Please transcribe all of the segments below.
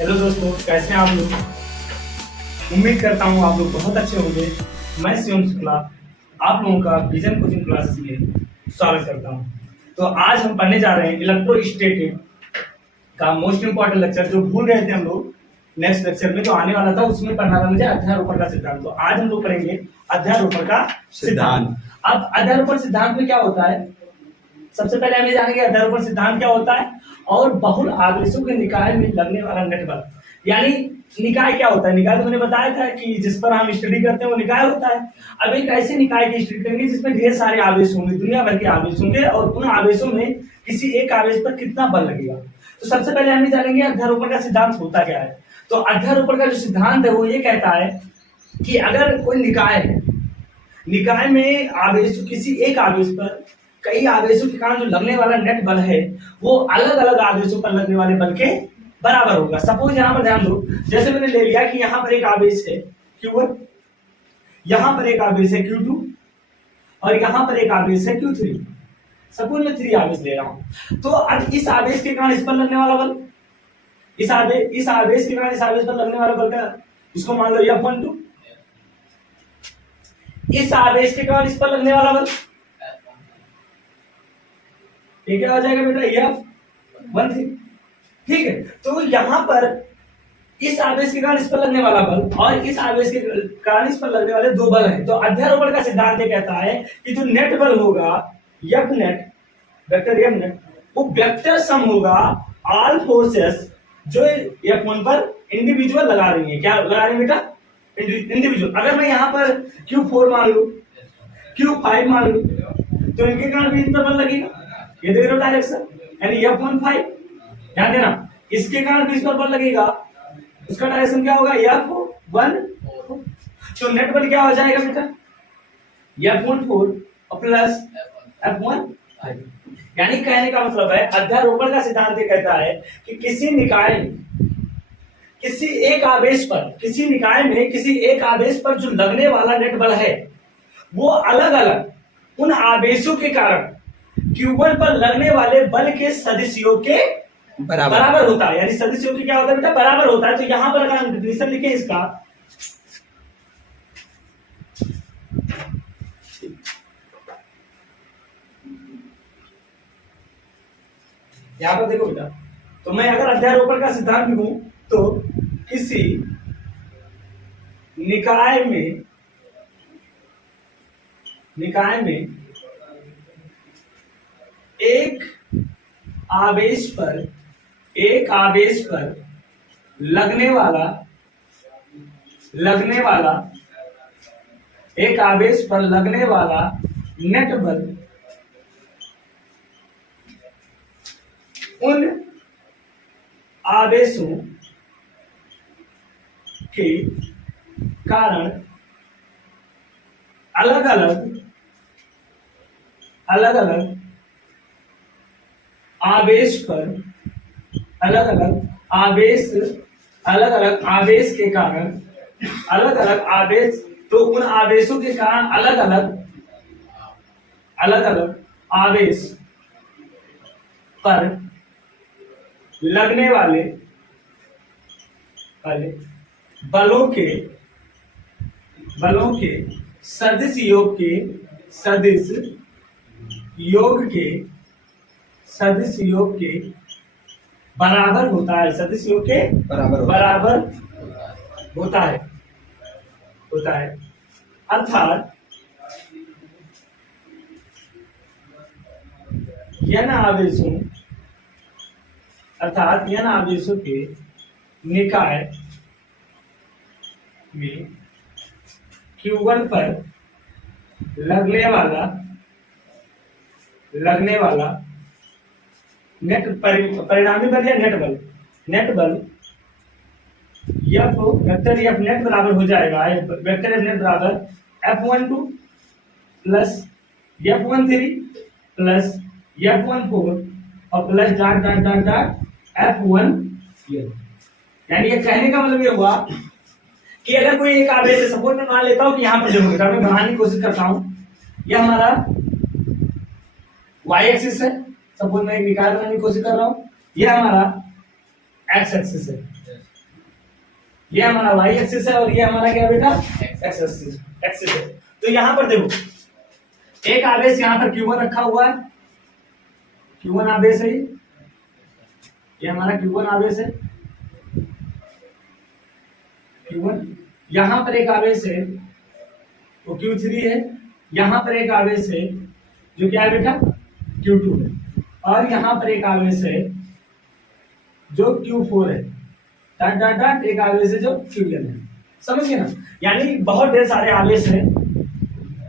Hello दोस्तों, कैसे हैं आप लोग। उम्मीद करता हूँ आप लोग बहुत अच्छे होंगे। मैं शिवम शुक्ला आप लोगों का विजन कोचिंग क्लासेस में स्वागत करता हूँ। तो आज हम पढ़ने जा रहे हैं इलेक्ट्रोस्टैटिक का मोस्ट इंपॉर्टेंट लेक्चर, जो भूल रहे थे हम लोग नेक्स्ट लेक्चर में जो आने वाला था, उसमें पढ़ना था मुझे अध्यारोपण का सिद्धांत। तो आज हम लोग पढ़ेंगे अध्यारोपण का सिद्धांत। अब अध्यारोपण सिद्धांत में क्या होता है, सबसे पहले हम ये जानेंगे अध्यारोपण सिद्धांत क्या होता है और बहुल आवेशों के निकाय में लगने वाला नेट बल। यानी निकाय क्या होता है। निकाय तो मैंने बताया था कि जिस पर हम स्टडी करते हैं वो निकाय होता है। अब एक ऐसे निकाय की स्टडी करेंगे जिसमें ढेर सारे आवेश होंगे, दुनिया भर के आवेश होंगे, और उन आवेशों में किसी एक आवेश पर कितना बल लगेगा। तो सबसे पहले हम ये जानेंगे अध्यारोपण का सिद्धांत होता क्या है। तो अध्यारोपण का जो सिद्धांत है वो ये कहता है कि अगर कोई निकाय है, निकाय में आवेश किसी एक आवेश पर कई आवेशों के कारण जो लगने वाला नेट बल है वो अलग अलग आवेशों पर लगने वाले बल के बराबर होगा। सपोज यहाँ पर ध्यान दो, जैसे मैंने ले लिया कि यहाँ पर एक आवेश है Q1, यहाँ पर एक आवेश है Q2 और यहाँ पर एक आवेश है Q3। सपोज मैं 3 आवेश ले रहा हूं। तो अब इस आवेश के कारण इस पर लगने वाला बल, इस आवेश के कारण इस आवेश पर लगने वाला बल का इसको मान लो F12। इस आवेश के कारण इस पर लगने वाला बल ये क्या हो जाएगा बेटा, F13। ठीक है, तो यहां पर इस आवेश के कारण इस पर लगने वाला बल और इस आवेश के कारण इस पर लगने वाले 2 बल हैं। तो अध्यारोपण का सिद्धांत ये कहता है कि जो नेट बल होगा F net, vector F net, वो वेक्टर सम होगा ऑल फोर्सेस जो F1 पर इंडिविजुअल लगा रही है। क्या लगा रही है बेटा, इंडिविजुअल। अगर मैं यहाँ पर Q4 मान लू, Q5 मान लू, तो इनके कारण भी इन पर बल लगेगा। ये देख रहे हो डायरेक्शन, यानी F15। ध्यान देना, इसके कारण भी इस पर बल लगेगा, उसका डायरेक्शन क्या होगा F1। तो नेट बल क्या हो जाएगा बेटा, F14 प्लस F15। यानी कहने का मतलब है अध्यारोपण का सिद्धांत ये कहता है कि किसी निकाय में किसी एक आवेश पर, किसी निकाय में किसी एक आवेश पर जो लगने वाला नेट बल है वो अलग अलग उन आवेशों के कारण Q1 पर लगने वाले बल के सदिशियों के बराबर होता है। यानी सदिशियों की क्या होता है बेटा, बराबर होता है। तो यहां पर अगर हम डिफिनेशन लिखें इसका, यहां पर देखो बेटा, तो मैं अगर अध्यारोपण का सिद्धांत लिखूं तो किसी निकाय में एक आवेश पर लगने वाला एक आवेश पर लगने वाला नेट बल उन आवेशों के कारण अलग अलग आवेश पर अलग अलग आवेश के कारण अलग अलग आवेश, तो उन आवेशों के कारण अलग अलग आवेश पर लगने वाले बलों के सदिश योग के बराबर होता है। सदिश योग के बराबर होता है। अर्थात n आवेशों के निकाय में Q1 पर लगने वाला नेट परिणामी बल या नेट बल वेक्टर F नेट बराबर हो जाएगा, वेक्टर F नेट बराबर F12 plus F13 plus F14 और plus dot dot dot dot F1। यानी ये कहने का मतलब ये हुआ कि अगर कोई एक आवेश है, सपोज मैं मान लेता हूं कि यहां पर जो होगा, मैं बनाने की कोशिश करता हूं, यह हमारा y एक्सिस है। सपोज मैं एक निकाय बनाने की कोशिश कर रहा हूं, यह हमारा x एक्सिस है। ये हमारा वाई एक्सिस है और ये हमारा क्या बेटा एक्स एक्सिस है। तो यहां पर देखो एक आवेश यहां पर Q1 रखा हुआ है, Q1 आवेश है, ये हमारा Q1 आवेश है, Q1। यहां पर एक आवेश है वो Q3 है, यहां पर एक आवेश है जो क्या है बेटा Q2 है, और यहां पर एक आवेश है जो Q4 है, डॉट डॉट डॉट एक आवेश है जो Qn है। समझिए ना, यानी बहुत ढेर सारे आवेश हैं,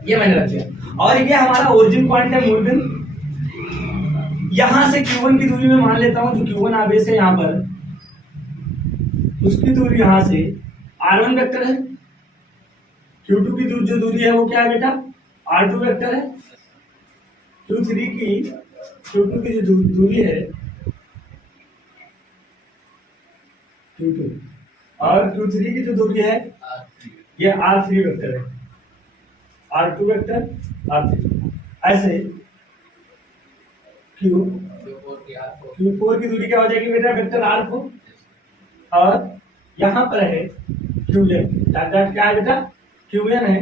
ये मैंने रख दिया। और ये हमारा ओरिजिन पॉइंट है, मूल बिंदु। यहां से Q1 की दूरी में मान लेता हूं जो Q1 आवेश है यहां पर, उसकी दूरी यहां से R1 वेक्टर है, Q2 की जो दूरी है वो क्या है बेटा R2 वेक्टर है, Q2 की जो दूरी है Q2, और Q3 की जो दूरी है ये R3 वेक्टर है, R2 वेक्टर R3। ऐसे Q4 की दूरी क्या हो जाएगी बेटा वेक्टर R4, और यहां पर है Qn, क्या है बेटा Qn है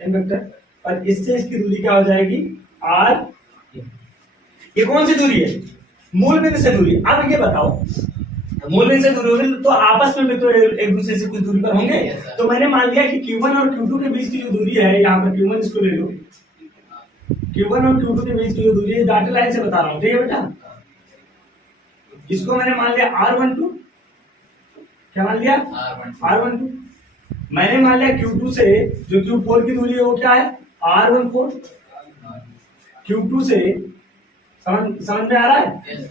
n वेक्टर, और इससे इसकी दूरी क्या हो जाएगी R। ये कौन सी दूरी है मूल बिंदु से दूरी। अब ये बताओ मूल बिंदु से दूरी होगी तो आपस में भी तो एक दूसरे से कुछ दूरी पर होंगे। तो मैंने मान लिया कि Q1 और Q2 के बीच की जो दूरी है, यहाँ पर Q1 इसको ले लो, Q1 और Q2 के बीच की जो दूरी है डॉटेड लाइन से बता रहा हूँ, ठीक है बेटा। इसको मैंने मान लिया R12, क्या मान लिया R12। मैंने मान लिया Q2 से जो Q4 की दूरी है वो क्या है R14, Q2 से समझ में आ रहा है,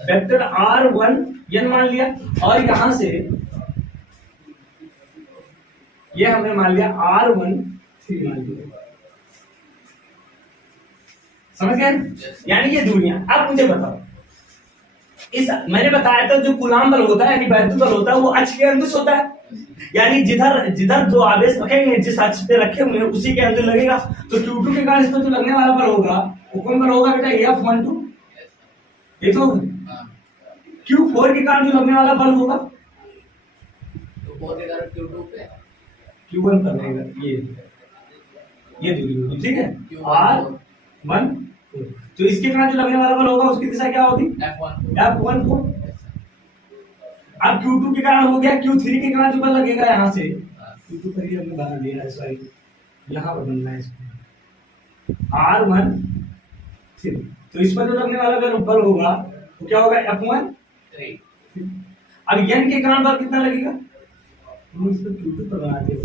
वेक्टर R1n मान लिया, और यहां से ये हमने मान लिया R13 मान लिया। समझ गए, यानी ये दूरियां। अब मुझे बताओ, इस मैंने बताया था जो कूलाम बल होता है यानी वैद्युत बल होता है वो अक्ष के अनुदिश होता है, यानी जिधर जिधर जो आवेश रखेंगे जिस अक्ष पे रखे हुए हैं उसी के अंदर लगेगा। तो Q2 के कारण इस पर जो लगने वाला बल होगा वो कौन बल होगा बेटा F12, ये तो Q4 के कारण जो लगने वाला बल होगा Q1 पर लगेगा, ये दूरी होगी, ठीक है R1। तो इसके कारण जो लगने वाला बल होगा उसकी दिशा क्या होगी F14। अब Q2 के कारण हो गया, Q3 के कारण जो बल लगेगा यहाँ से Q2 पर ही हमने बना लिया है, सॉरी यहाँ पर बनना है इसको R13। तो इस पर जो लगने वाला बल होगा वो क्या होगा F13। अब n के कारण बल कितना लगेगा, हम इसको Q2 पर बनाते हैं,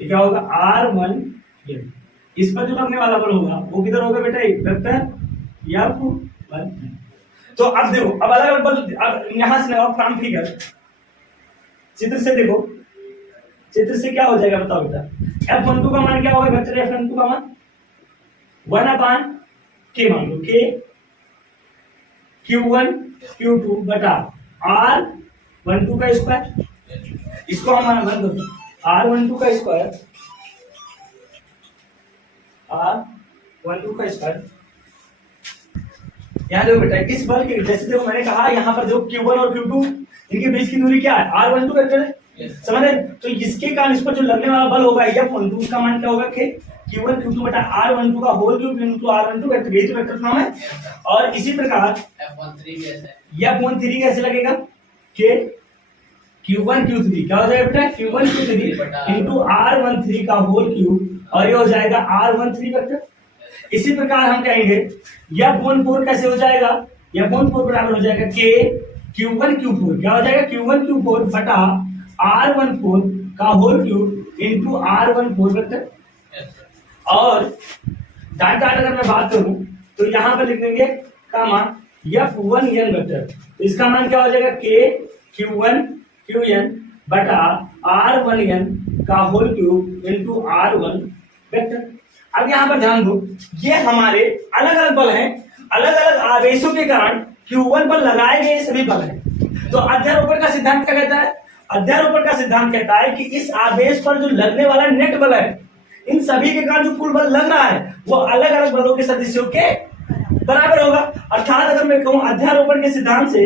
ये क्या होगा R1n। इस पर जो लगने वाला बल होगा वो किधर होगा बेटा वेक्टर F1। तो अब देखो, अब अलग अलग बल, अब यहां से लगाओ फ्रॉम फिगर, चित्र से देखो, चित्र से क्या हो जाएगा बताओ बेटा। F12 का मान क्या होगा वेक्टर F12 का मान 1/k मान लो, K Q1 Q2 बटा R12 का स्क्वायर, इसको हम मान दो R12 का स्क्वायर, R12 का स्क्वायर। यहाँ देखो बेटा, इस बल के जैसे देखो मैंने कहा यहाँ पर जो Q1 और Q2 इनके बीच की दूरी क्या है R12 वेक्टर है, समझ रहे। तो इसके कारण इस पर जो लगने वाला बल होगा F12 उसका मान क्या होगा Q1 Q2 बटा R12 का whole cube into R12 vector, ये तो वेक्टर फॉर्म है। और इसी प्रकार F13 कैसे लगेगा Q1 Q3 क्या हो जाएगा बेटा Q1 Q3 इंटू R13 का होल क्यूब, और ये हो जाएगा R13 वेक्टर। इसी प्रकार हम कहेंगे F14 कैसे हो जाएगा, F14 बराबर हो जाएगा K Q1 Q4, क्या हो जाएगा Q1 Q4 बटा R14 का whole cube into R14 vector. और डाट डाट अगर मैं बात करूं तो यहां पर लिख देंगे का मान F1n वेक्टर, तो इसका मान क्या हो जाएगा K Q1 Qn बटा R1n का whole cube into R1 vector. अब यहाँ पर ध्यान दो, ये हमारे अलग अलग बल हैं, अलग अलग आवेशों के कारण Q1 पर लगाए गए सभी बल हैं। तो अध्यारोपण का सिद्धांत क्या कहता है, अध्यारोपण का सिद्धांत कहता है कि इस आवेश पर जो लगने वाला नेट बल है इन सभी के कारण जो कुल बल लग रहा है वो अलग अलग बलों के सदस्यों के बराबर होगा। अर्थात अगर मैं कहूं अध्यारोपण के सिद्धांत से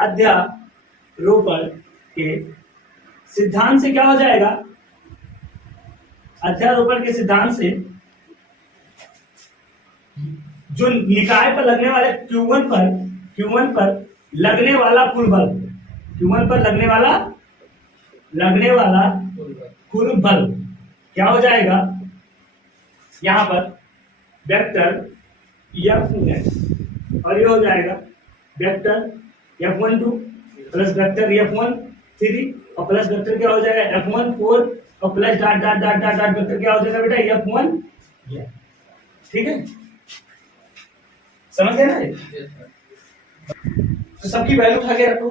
अध्यारोपण के सिद्धांत से क्या हो जाएगा, अध्यारोपण के सिद्धांत से जो निकाय पर लगने वाले Q1 पर लगने वाला कुल बल, Q1 पर लगने वाला कुल बल क्या हो जाएगा, यहां पर वेक्टर F और ये हो जाएगा vector F12 plus vector F13 और प्लस वेक्टर क्या हो जाएगा F14 और plus dot dot dot dot dot vector क्या हो जाएगा बेटा F1। ठीक है, समझ गए ना। तो सबकी वैल्यू उठा के रखो,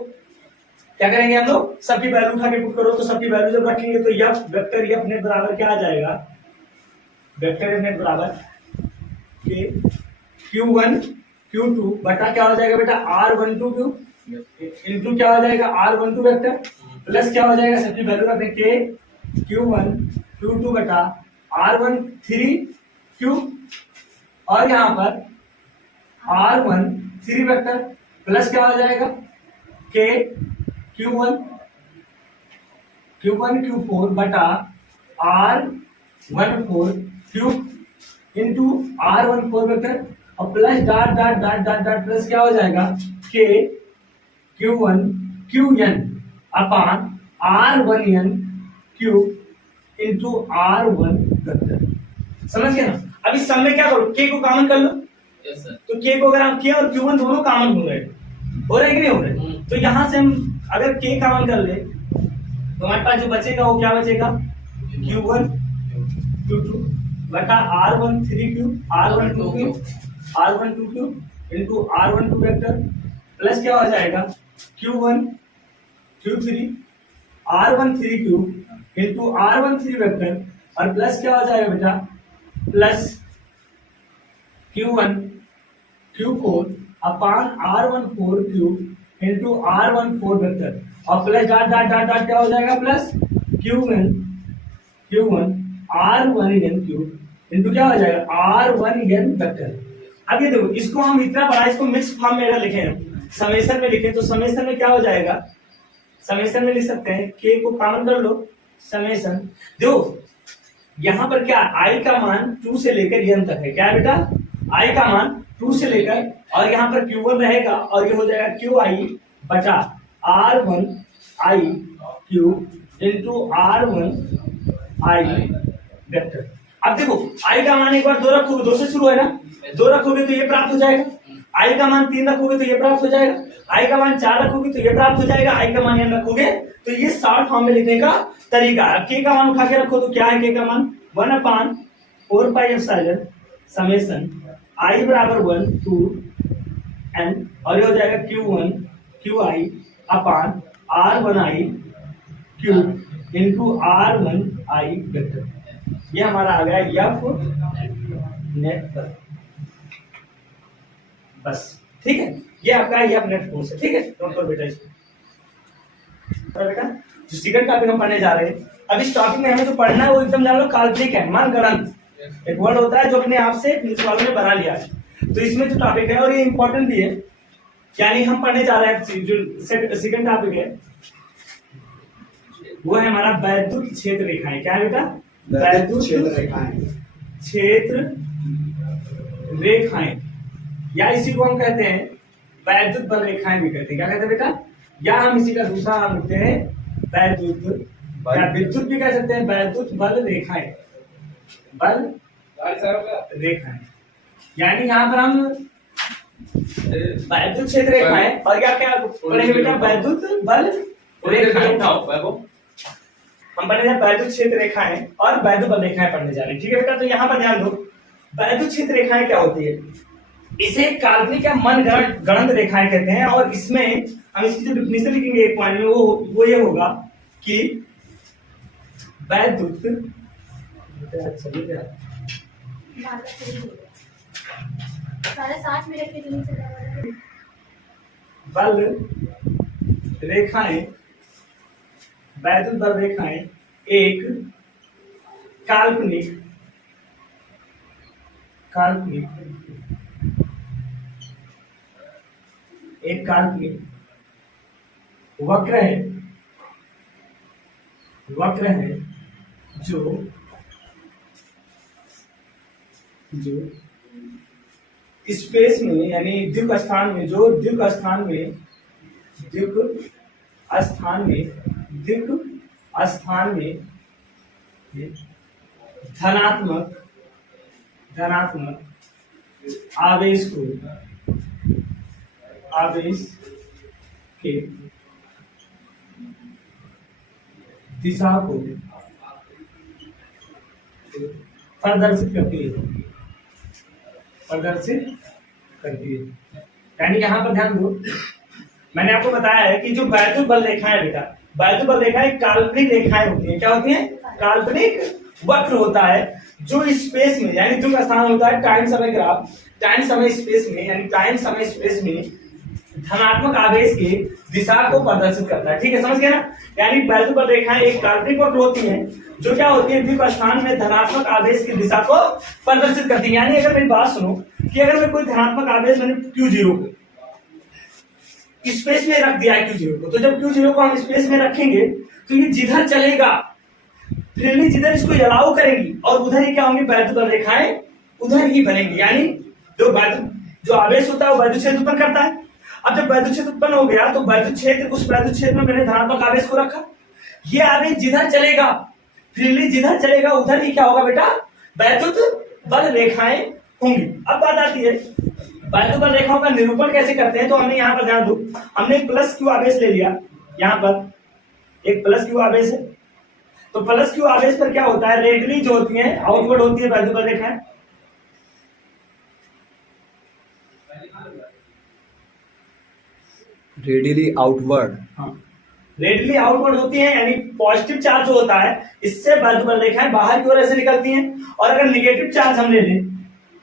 क्या करेंगे हम लोग, सबकी वैल्यू उठा के पुट करो। तो सबकी वैल्यू जब रखेंगे तो F वेक्टर F नेट बराबर क्या आ जाएगा, वेक्टर F नेट बराबर के Q1 Q2 बटा क्या हो जाएगा बेटा R12 Q इंटू क्या हो जाएगा R12 वेक्टर प्लस क्या हो जाएगा, सबकी वैल्यू रखने के Q1 Q2 बटा R13 Q और यहाँ पर R13 वेक्टर प्लस क्या हो जाएगा के Q1 Q4 बटा R14 Q into R14 vector और plus dot dot dot dot dot plus क्या हो जाएगा के Q1 QN upon R1N Q into R1 vector. समझ गए ना। अब इस सब में क्या करो, K को कॉमन कर लो। yes, तो K को अगर हम K और Q1 दोनों कॉमन हो रहे कि नहीं हो रहे, तो यहां से हम अगर K कॉमन कर ले तो हमारे पास जो बचेगा वो क्या बचेगा Q1 Q2 बटा R13 Q R12 Q into R12 vector plus क्या हो जाएगा Q1 Q3 R13 Q into R13 vector और प्लस क्या हो जाएगा बेटा plus Q1 Q4 upon R14 Q into R14 vector और plus dot dot dot dot क्या हो जाएगा plus Q1 R1N Q into क्या हो जाएगा R1N वेक्टर। अब ये देखो इसको हम इतना बड़ा इसको मिक्स फॉर्म में अगर लिखें, समेशन में लिखें तो समेशन में क्या हो जाएगा, समेशन में लिख सकते हैं K को कॉमन कर लो, समेशन देखो यहाँ पर क्या I का मान 2 से लेकर N तक है, क्या है बेटा I का मान 2 से लेकर और यहाँ पर Q1 रहेगा और ये हो जाएगा QI बटा R1I Q into R1I vector. अब देखो I का मान एक बार 2 रखोगे, 2 से शुरू है ना, 2 रखोगे तो ये प्राप्त हो जाएगा, I का मान 3 रखोगे तो ये प्राप्त हो जाएगा, I का मान 4 रखोगे तो ये प्राप्त हो जाएगा, I का मान n रखोगे तो ये शॉर्ट फॉर्म में लिखने का तरीका है। K का मान उठा के रखो तो क्या है K का मान 1/4 पाई एप्सिलॉन समेशन I बराबर 1 to n और ये हो जाएगा Q1 QI अपान R1I Q into R1I vector. ये हमारा आ गया F नेट पर, बस ठीक है, ये आपका F नेट फोर्स है। ठीक है, नोट कर बेटा इसको। बेटा जो सेकंड टॉपिक हम पढ़ने जा रहे हैं, अब इस टॉपिक में हमें जो पढ़ना है वो एकदम जान लो काल्पनिक है, मान गणन एक वर्ड होता है जो अपने आप से पुलिस वालों ने बना लिया है। तो इसमें जो टॉपिक है और ये इंपॉर्टेंट भी है, यानी हम पढ़ने जा रहे हैं जो सेकंड टॉपिक है वो है हमारा वैद्युत क्षेत्र रेखाएं। क्या है बेटा, वैद्युत क्षेत्र रेखाएं या इसी को हम कहते हैं वैद्युत बल रेखाएं भी कहते हैं। क्या कहते हैं बेटा, या हम इसी का दूसरा नाम लिखते हैं वैद्युत या विद्युत भी कह सकते हैं, वैद्युत बल रेखाएं, बल रेखाएं। यानी यहाँ पर हम वैद्युत क्षेत्र रेखाएं और क्या पढ़ेंगे बेटा, वैद्युत बल रेखाएं। हम पढ़ने वैद्युत क्षेत्र रेखाएं और वैद्युत बल रेखाएं पढ़ने जा रहे हैं। ठीक है बेटा, तो यहाँ पर ध्यान दो वैद्युत क्षेत्र रेखाएं क्या होती है, इसे काल्पनिक या मन गणित रेखाएं कहते हैं। और इसमें हम इसकी जो डिफिनेशन लिखेंगे एक पॉइंट में वो ये होगा कि वैद्युत बल रेखाएं, वैद्युत बल रेखाएं एक काल्पनिक वक्र है, वक्र है जो जो स्पेस में यानी द्विक स्थान में, जो द्विक स्थान में, द्विक स्थान में, द्विक स्थान में धनात्मक धनात्मक आवेश को, आवेश के दिशा को प्रदर्शित करती है, प्रदर्शित करती है। यानी यहां पर ध्यान दो, मैंने आपको बताया है कि जो वैद्युत बल रेखाएं बेटा, वैद्युत बल रेखाएं काल्पनिक रेखाएं होती हैं। क्या होती हैं? काल्पनिक वक्र होता है जो स्पेस में यानी जो का स्थान होता है टाइम समय ग्राफ, टाइम समय स्पेस में यानी टाइम समय स्पेस में धनात्मक आवेश के दिशा को प्रदर्शित करता है। ठीक है, समझ गए ना? यानी वैद्युत बल रेखाएं एक काल्पनिक वक्र होती हैं जो क्या होती है, द्विक स्थान में धनात्मक आवेश की दिशा को प्रदर्शित करती है। यानी अगर मेरी बात सुनो कि अगर मैं कोई धनात्मक आवेश मैंने Q0 को स्पेस में रख दिया है Q0 को, तो जब Q0 को हम स्पेस में रखेंगे तो ये जिधर चलेगा फ्रीली, जिधर इसको अलाउ करेंगी और उधर ही क्या होंगी, वैद्युत बल रेखाएं उधर ही बनेंगी। यानी जो आवेश होता है वो वैद्युत क्षेत्र उत्पन्न करता है। अब जब वैद्युत क्षेत्र उत्पन्न हो गया तो वैद्युत क्षेत्र, उस वैद्युत क्षेत्र में मैंने धनात्मक आवेश को रखा, ये आवेश जिधर चलेगा फ्रीली, जिधर चलेगा उधर ही क्या होगा बेटा, वैद्युत बल रेखाएं होंगी। अब बात आती है वैद्युत बल रेखाओं का निरूपण कैसे करते हैं। तो हमने यहाँ पर ध्यान दो, हमने प्लस क्यू आवेश ले लिया, यहाँ पर एक प्लस क्यू आवेश है, तो प्लस क्यू आवेश पर क्या होता है, रेडियली जो होती है आउटवर्ड होती है वैद्युत बल रेखाएं, रेडियली आउटवर्ड, हाँ रेडियली आउटवर्ड होती है। यानी पॉजिटिव चार्ज जो होता है इससे वैद्युत बल रेखाएं बाहर की ओर ऐसे निकलती हैं, और अगर निगेटिव चार्ज हम ले लें,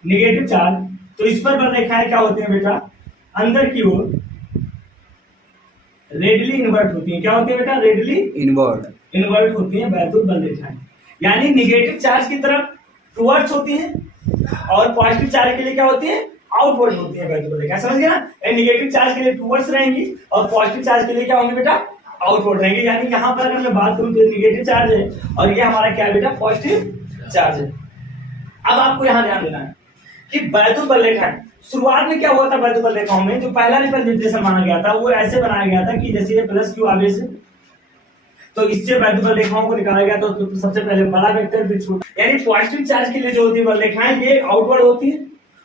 निगेटिव चार्ज, तो इस पर बल रेखाएं क्या होती हैं बेटा, अंदर की ओर रेडियली इन्वर्ट होती हैं। क्या होती है बेटा, रेडियली इन्वर्ट होती हैं वैद्युत बल रेखाएं। यानी निगेटिव चार्ज की तरफ टुवर्ड्स होती हैं और पॉजिटिव चार्ज के लिए क्या होती है, आउटवर्ड होती है वैद्युत बल रेखाएं। समझ गए ना? निगेटिव चार्ज के लिए टुवर्ड्स रहेंगी और पॉजिटिव चार्ज के लिए क्या होंगे बेटा, आउटवर्ड रहेंगे। यानी यहाँ पर अगर मैं बात करूं तो निगेटिव चार्ज है और ये हमारा क्या है बेटा, पॉजिटिव चार्ज है। अब आपको यहाँ ध्यान देना है कि वैद्युत बल रेखाएं शुरुआत में क्या हुआ था, वैद्युत बल रेखाओं में जो पहला रिप्रेजेंटेशन माना गया था वो ऐसे बनाया गया था कि जैसे ये प्लस क्यू आवेश है तो इससे वैद्युत बल रेखाओं को निकाला गया तो सबसे पहले बड़ा वेक्टर फिर छोटा, यानी पॉजिटिव चार्ज के लिए जो होती है बल रेखाएं ये आउटवर्ड होती है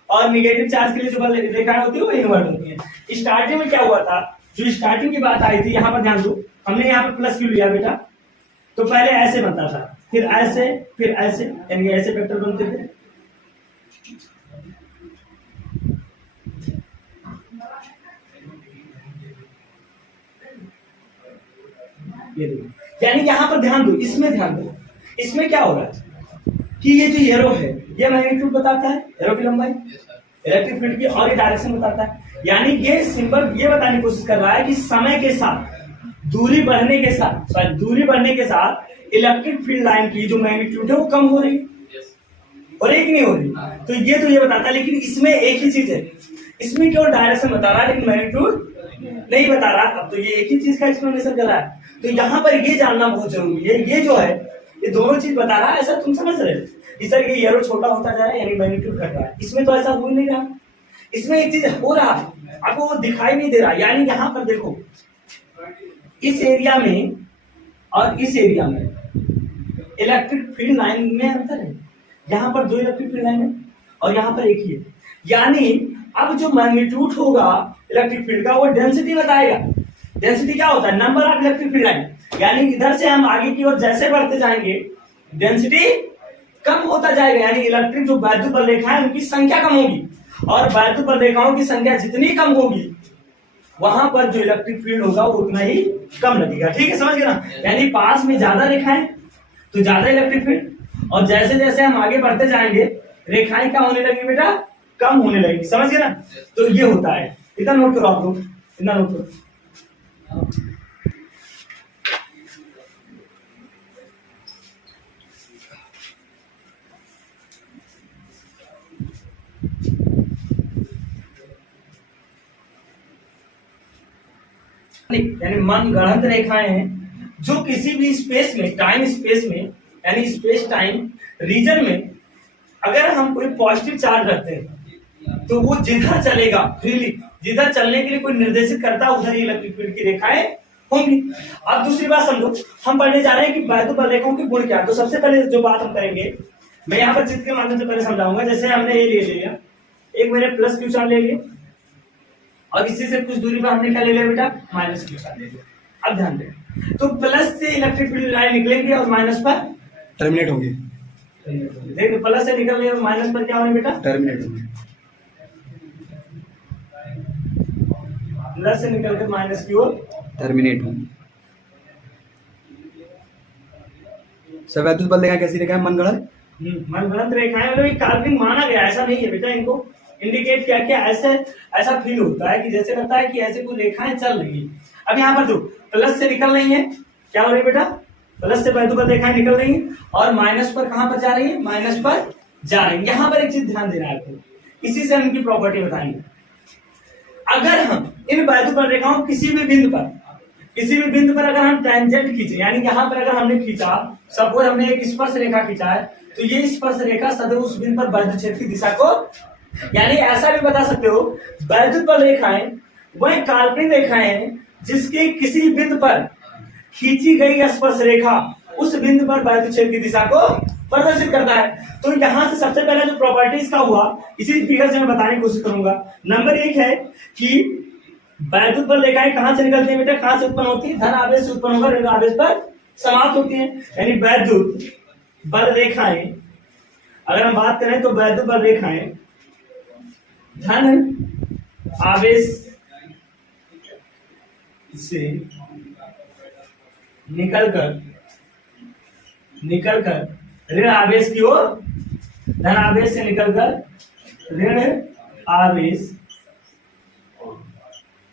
और निगेटिव चार्ज के लिए जो बल रेखाएं होती है वो इनवर्ट होती है। स्टार्टिंग में क्या हुआ था, जो स्टार्टिंग की बात आई थी, यहाँ पर ध्यान दो, हमने यहाँ पर प्लस क्यू लिया बेटा, तो पहले ऐसे बनता था, फिर ऐसे यानी ऐसे वेक्टर बनते थे, ये देखो। यानी यहाँ पर ध्यान दो, इसमें ध्यान दो, इसमें क्या हो रहा है कि ये जो एरो है ये मैग्नीट्यूड बताता है, एरो की लंबाई, इलेक्ट्रिक फील्ड की, और ये डायरेक्शन बताता है। यानी ये सिंबल ये बताने की कोशिश कर रहा है कि समय के साथ दूरी बढ़ने के साथ इलेक्ट्रिक फील्ड लाइन की जो मैग्नीट्यूड है वो कम हो रही और एक नहीं हो रही। तो ये बताता है, लेकिन इसमें एक ही चीज है, इसमें केवल डायरेक्शन बता रहा है लेकिन मैग्नीट्यूड नहीं बता रहा। अब तो ये एक ही चीज का एक्सप्लेनेशन कर रहा है, तो यहाँ पर ये जानना बहुत जरूरी है। ये जो है ये दोनों चीज बता रहा है, ऐसा तुम समझ रहे हो, इस तरह ये एरो छोटा होता जा रहा है यानी मैग्नीट्यूड घट रहा है। इसमें तो ऐसा हो ही नहीं रहा, इसमें एक चीज हो रहा है आपको वो दिखाई नहीं दे रहा। यानी यहाँ पर देखो, इस एरिया में और इस एरिया में इलेक्ट्रिक फील्ड लाइन में अंतर है, यहाँ पर 2 इलेक्ट्रिक फील्ड लाइन है और यहाँ पर एक ही है। यानी अब जो मैग्नीट्यूड होगा इलेक्ट्रिक फील्ड का वो डेंसिटी बताएगा। डेंसिटी क्या होता है, number of electric field line. यानी इधर से हम आगे की ओर जैसे बढ़ते जाएंगे डेंसिटी कम होता जाएगा, यानी इलेक्ट्रिक जो वैद्युत बल रेखाएं उनकी संख्या कम होगी, और वैद्युत बल रेखाओं की संख्या जितनी कम होगी वहां पर जो इलेक्ट्रिक फील्ड होगा वो उतना ही कम लगेगा। ठीक है, समझ गए ना? यानी पास में ज्यादा रेखाएं तो ज्यादा इलेक्ट्रिक फील्ड, और जैसे जैसे हम आगे बढ़ते जाएंगे रेखाएं क्या होने लगी बेटा, कम होने लगी। समझ गए ना? तो ये होता है, इतना नोट करो आप लोग, इतना नोट करो। यानी मनगढ़ंत रेखाएं हैं जो किसी भी स्पेस में, टाइम स्पेस में, यानी स्पेस टाइम रीजन में अगर हम कोई पॉजिटिव चार्ज रखते हैं तो वो जिधर चलेगा फ्रीली, जिधर चलने के लिए कोई निर्देशित करता है उधर ही इलेक्ट्रिक फील्ड की रेखाएं होंगी। अब दूसरी बात समझो, हम पढ़ने जा रहे हैं कि वैद्युत बल रेखाओं के गुण क्या। तो सबसे पहले जो बात हम करेंगे, मैं यहाँ पर चित्र के माध्यम से पहले समझाऊंगा। जैसे हमने ये ले लिया, एक मैंने प्लस क्यू चार्ज ले लिया और इसी से कुछ दूरी पर हमने क्या ले लिया बेटा, माइनस क्यू चार्ज ले लिया। अब ध्यान दें, तो प्लस से इलेक्ट्रिक फील्ड लाइन निकलेंगे और माइनस पर टर्मिनेट होंगे। देखिए प्लस से निकल रही है और माइनस पर क्या होंगे बेटा, टर्मिनेट होंगे। प्लस से निकलकर माइनस की ओर टर्मिनेट होंगे। सब वैद्युत बल रेखा कैसी रेखा है? मनगढ़ंत मनगढ़ंत रेखाएं, मतलब एक काल्पनिक माना गया, ऐसा नहीं है बेटा। इनको इंडिकेट क्या क्या ऐसे ऐसा फील होता है कि जैसे लगता है कि ऐसे कुछ रेखाएं चल रही है। अब यहाँ पर दो प्लस से निकल रही है, क्या हो रही है बेटा, प्लस से वैद्युत बल रेखाएं निकल रही है और माइनस पर कहां पर जा रही है, माइनस पर जा रही है। यहाँ पर एक चीज ध्यान देना है आपको, इसी से हम इनकी प्रॉपर्टी बताएंगे। अगर हम इन वैद्युत बल रेखाओं किसी भी बिंदु पर अगर हम टेंजेंट खींचे, यानी यहाँ पर अगर हमने खींचा, सपोज हमने एक स्पर्श रेखा खींचा है, तो ये स्पर्श रेखा सदैव उस बिंदु पर वैद्युत क्षेत्र की दिशा को, यानी ऐसा भी बता सकते हो वैद्युत बल रेखाएं वह काल्पनिक रेखाएं हैं जिसके किसी बिंदु पर खींची गई स्पर्श रेखा उस बिंदु पर वैद्युत क्षेत्र की दिशा को प्रदर्शित करता है। तो यहाँ से सबसे पहले जो प्रॉपर्टीज का हुआ, इसी फिगर से मैं बताने की कोशिश करूंगा। नंबर एक है कि वैद्युत बल रेखाएं कहां से निकलती है बेटा, कहां से उत्पन्न होती है, धन आवेश से उत्पन्न होकर ऋण आवेश पर समाप्त होती है। यानी वैद्युत बल रेखाएं, अगर हम बात करें तो वैद्युत बल रेखाएं धन आवेश से निकलकर ऋण आवेश की ओर, धन आवेश से निकलकर ऋण आवेश,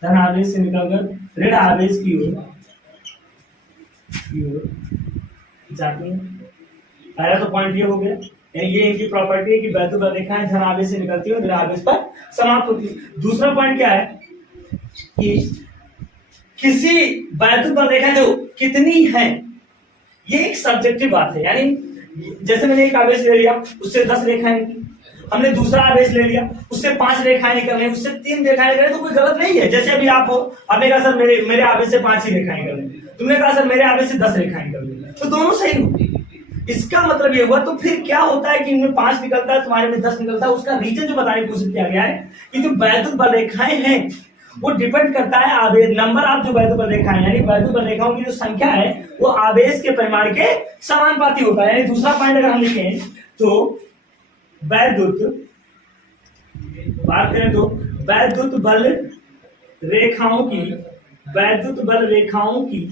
धन आवेश से निकलकर ऋण आवेश की ओर जाती है। पहला तो पॉइंट ये हो गया, ये इनकी प्रॉपर्टी है कि वैद्युत बल रेखाएं धन आवेश से निकलती है और ऋण आवेश पर समाप्त होती है। दूसरा पॉइंट क्या है कि किसी वैद्युत बल रेखा जो कितनी है, ये एक सब्जेक्टिव बात है। यानी जैसे मैंने एक आवेश ले लिया, उससे 10 रेखाएं निकली, हमने दूसरा आवेश ले लिया, उससे 5 रेखाएं निकल रही, उससे 3 रेखाएं निकल रही, तो कोई गलत नहीं है। जैसे अभी आप हो, आपने कहा सर मेरे आवेश से 5 ही रेखाएं निकल रही, तुमने कहा सर मेरे आवेश से 10 रेखाएं निकल रही, तो दोनों सही हो। इसका मतलब ये हुआ, तो फिर क्या होता है कि इनमें 5 निकलता है, तुम्हारे में 10 निकलता है। उसका रीजन जो बताने की कोशिश किया गया है कि जो वैद्युत बल रेखाएं हैं वो डिपेंड करता है आवेश, नंबर ऑफ जो वैद्युत बल रेखाएं, यानी वैद्युत बल रेखाओं की जो संख्या है वो आवेश के परिमाण के समानुपाती होता है। यानी दूसरा पॉइंट अगर हम लिखें तो वैद्युत, बात करें तो वैद्युत बल रेखाओं की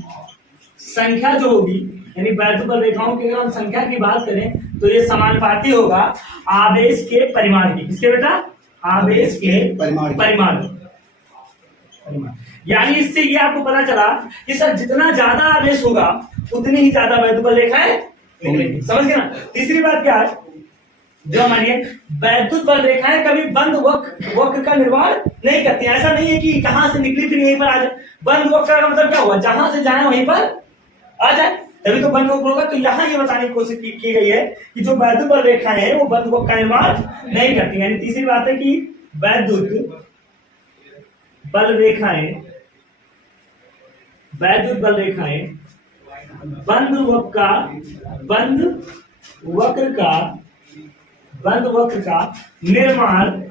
संख्या जो होगी, यानी वैद्युत बल रेखाओं की अगर हम संख्या की बात करें तो ये समानुपाती होगा आवेश के परिमाण की। किसके बेटा, आवेश के परिमाण। यानी इससे ये आपको पता चला कि सर जितना ज्यादा आवेश होगा उतनी ही ज्यादा वैद्युत बल रेखाएं निकलेंगी। समझ गए ना। तीसरी बात क्या है, जो हमारी वैद्युत बल रेखाएं कभी बंद वक्र का निर्माण नहीं करती। ऐसा नहीं है कि कहां से निकली फिर यहीं पर आ जाए। बंद वक्र का मतलब क्या हुआ, जहां से जाए वहीं पर आ जाए, तभी तो बंद वक्र होगा। तो यहाँ ये बताने की कोशिश की गई है कि जो वैद्युत बल रेखाएं हैं वो बंद वक्र का निर्माण नहीं करती। यानी तीसरी बात है कि वैद्युत बल रेखाएं बंद वक्र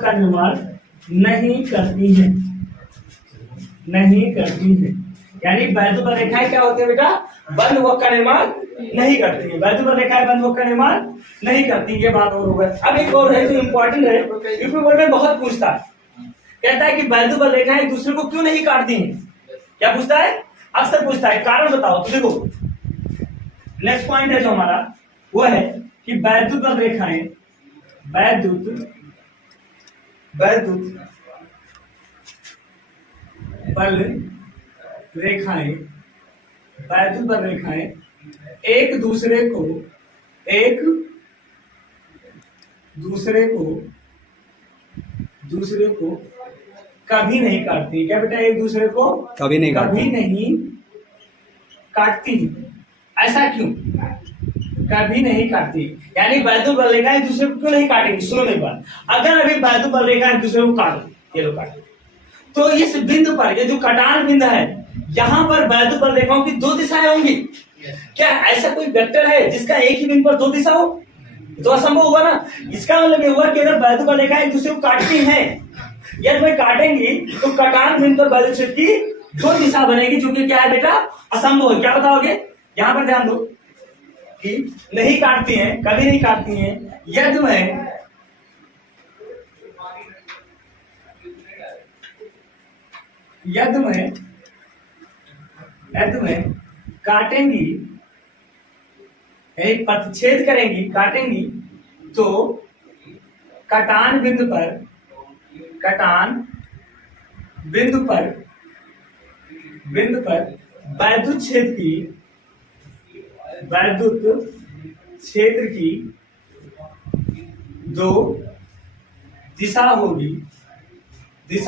का निर्माण नहीं करती है। यानी वैद्युत बल रेखाएं क्या होती है बेटा, बंद वक्र का निर्माण नहीं करती है। वैद्युत बल रेखाएं बंद वक्र का निर्माण नहीं करती, ये बात और होगा। अब एक और है जो इंपॉर्टेंट है, यूपी बोर्ड में बहुत पूछता है, कहता है कि वैद्युत बल रेखाएं एक दूसरे को क्यों नहीं काटती हैं। क्या पूछता है, अक्सर पूछता है, कारण बताओ। तो देखो नेक्स्ट पॉइंट है जो हमारा वो है कि वैद्युत बल रेखाएं वैद्युत बल रेखाएं एक दूसरे को कभी नहीं काटती। क्या बेटा, एक दूसरे को कभी नहीं काटती। कभी नहीं काटती। ऐसा क्यों? कभी नहीं काटती, यानी बैतुल बल रेखा एक दूसरे को क्यों नहीं काटेंगी? सुनो मेरी बात, अगर अभी बैतुल बल रेखा एक दूसरे को काटे, ये लोग काटे, तो इस बिंदु पर, ये जो कटान बिंदु है, यहाँ पर बैतुल बल रेखाओं की दो दिशाएं होंगी। क्या ऐसा कोई वेक्टर है जिसका एक ही बिंदु पर दो दिशा हो? तो असंभव हुआ ना। इसका मतलब ये हुआ कि अगर बैतुल बल रेखा एक दूसरे को काटती है, यदि वह काटेंगी तो कटान बिंदु पर बैतुल क्षेत्र की दो दिशा बनेगी, जो कि क्या है बेटा, असंभव है। क्या बताओगे? यहाँ पर ध्यान दो कि नहीं काटती हैं, कभी नहीं काटती हैं, यदि में काटेंगी, एक प्रतिच्छेद करेंगी, काटेंगी, तो कटान बिंदु पर वैद्युत क्षेत्र की दो दिशा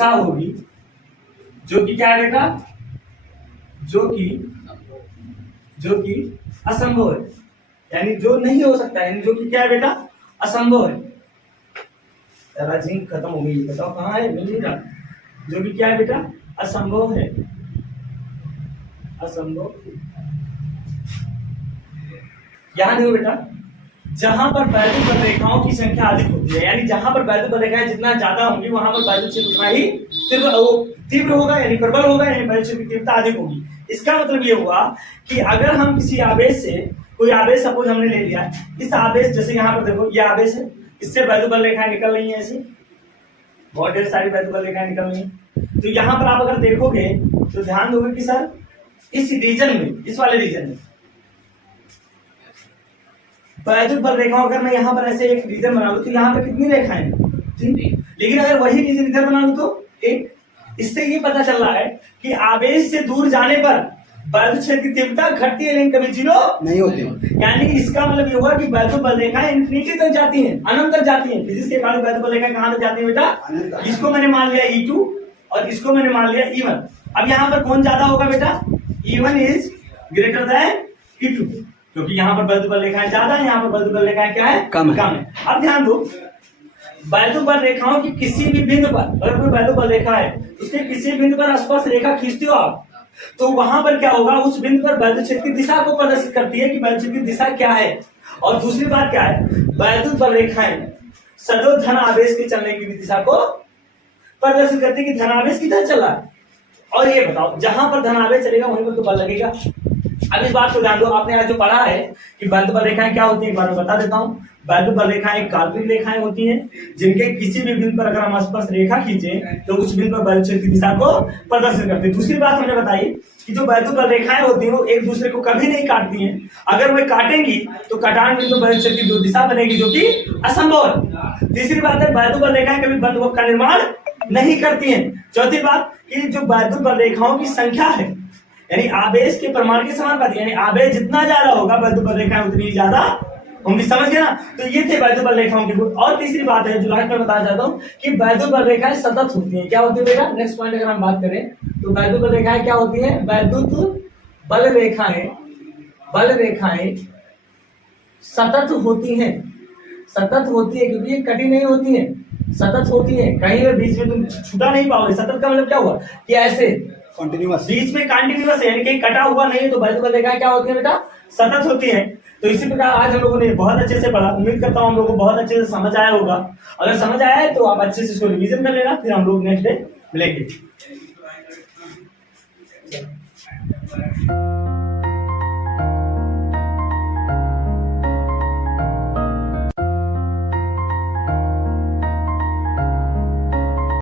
होगी, जो कि क्या है बेटा, जो कि असंभव है, यानी जो नहीं हो सकता है, यानी जो कि क्या है बेटा, असंभव है। तेरा जिंक खत्म हो गई, बताओ कहाँ है? मिल नहीं रहा। जो कि क्या है बेटा, असंभव है, असंभव। ध्यान दो बेटा, जहां पर बैतुल बल रेखाओं की संख्या अधिक होती है, यानी जहां पर बैतुल बल रेखाएं जितना ज्यादा होंगी, वहां पर बैतुल क्षेत्र उतना ही तीव्र होगा, यानी प्रबल होगा, यानी बैतुल क्षेत्र की तीव्रता अधिक होगी। इसका मतलब ये हुआ कि अगर हम किसी आवेश से, कोई आवेश सपोज हमने ले लिया, इस आवेश, जैसे यहाँ पर देखो ये आवेश है, इससे बैतुल बल रेखाएं निकल रही हैं, ऐसी बहुत ढेर सारी बैतुल बल रेखाएं निकल रही हैं। तो यहाँ पर आप अगर देखोगे तो ध्यान दोगे कि सर इस रीजन में, इस वाले रीजन में बैतुल बल रेखाओं, अगर मैं यहाँ पर ऐसे एक रीजन बना लूं तो यहाँ पर कितनी रेखाएं? तीन। लेकिन अगर वही रीजन इधर बना लूं तो एक। इससे ये पता चल रहा है कि आवेश से दूर जाने पर बैतुल क्षेत्र की तीव्रता घटती है, लेकिन कभी जीरो नहीं होती। यानी इसका मतलब ये हुआ कि बैतुल बल रेखाएं इन्फिनिटी तक जाती हैं, अनंत तक जाती हैं। फिजिक्स के कारण बैतुल बल रेखाएं कहां तक जाती है बेटा? इसको मैंने मान लिया E2 और इसको मैंने मान लिया E1। अब यहाँ पर कौन ज्यादा होगा बेटा? E1 is greater than E2, क्योंकि यहाँ पर बैतुल बल रेखाएं ज्यादा है, यहाँ पर बैतुल बल रेखाएं क्या है? कम है। अब ध्यान दो, बैतुल बल रेखाओं की किसी भी बिंदु पर, अगर कोई बैतुल बल रेखा है, उसके किसी बिंदु पर स्पर्श रेखा खींचते हो आप, तो वहां पर क्या होगा, उस बिंदु पर बैतुल क्षेत्र की दिशा को प्रदर्शित करती है कि बैतुल क्षेत्र की दिशा क्या है। और दूसरी बात क्या है, बैतुल बल रेखाएं सदैव धन आवेश के चलने की दिशा को प्रदर्शित करती है कि धन आवेश किधर चला है। और ये बताओ, जहां पर धन आवेश चलेगा वहीं पर तो बल लगेगा। अब इस बात को ध्यान दो, आपने आज जो पढ़ा है कि बैतुल बल रेखाएं क्या होती है, एक बार बता देता हूं। बैतुल बल रेखाएं काल्पनिक रेखाएं होती हैं, जिनके किसी भी बिंदु पर अगर हम स्पर्श रेखा खींचे तो उस बिंदु पर बैतुल क्षेत्र की दिशा को प्रदर्शित करती है। दूसरी बात हमने बताई कि जो बैतुल बल रेखाएं होती हैं वो एक दूसरे को कभी नहीं काटती हैं। अगर वे काटेंगी तो कटान बिंदु बैतुल क्षेत्र की दो दिशा बनेगी, जो कि असंभव है। तीसरी बात है, बैतुल बल रेखाएं कभी बंधुक का निर्माण नहीं करती हैं। चौथी बात कि जो बैतुल बल रेखाओं की संख्या है, यानी आवेश के प्रमाण के समान बात, यानी आवेश जितना ज्यादा होगा बैतुल बल रेखाएं उतनी ही ज्यादा होंगी। समझ गए ना? तो ये थे बैतुल बल रेखाओं के गुण। और तीसरी बात है जो लास्ट में बताना चाहता हूँ कि बैतुल बल रेखाएं सतत होती हैं। क्या होती है बेटा? नेक्स्ट पॉइंट अगर हम बात करें तो बैतुल बल रेखाएं क्या होती हैं? बैतुल बल रेखाएं सतत होती हैं। सतत होती है क्योंकि ये कटी नहीं होती है, सतत होती है। कहीं भी बीच में तुम छुटा नहीं पाओगे। सतत का मतलब क्या हुआ कि ऐसे कंटिन्यूअस, बीच में कंटिन्यूअस है, यानी कहीं कटा हुआ नहीं है। तो बैतुल बल रेखाएं क्या होती है बेटा? सतत होती है। तो इसी प्रकार आज हम लोगों ने बहुत अच्छे से पढ़ा। उम्मीद करता हूँ हम लोगों को बहुत अच्छे से समझ आया होगा। अगर समझ आया है तो आप अच्छे से इसको रिवीजन कर लेना, फिर हम लोग नेक्स्ट डे मिलेंगे।